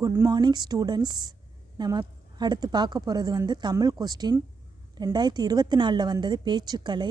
Good morning students நம்ம அடுத்து பார்க்க போகிறது வந்து தமிழ் கொஸ்டின் ரெண்டாயிரத்தி இருபத்தி நாலில் வந்தது பேச்சுக்கலை.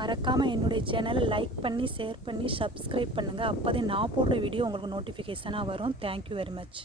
மறக்காமல் என்னுடைய சேனலை லைக் பண்ணி ஷேர் பண்ணி சப்ஸ்கிரைப் பண்ணுங்கள் அப்போ தான் நான் போடுற வீடியோ உங்களுக்கு நோட்டிஃபிகேஷனாக வரும். Thank you very much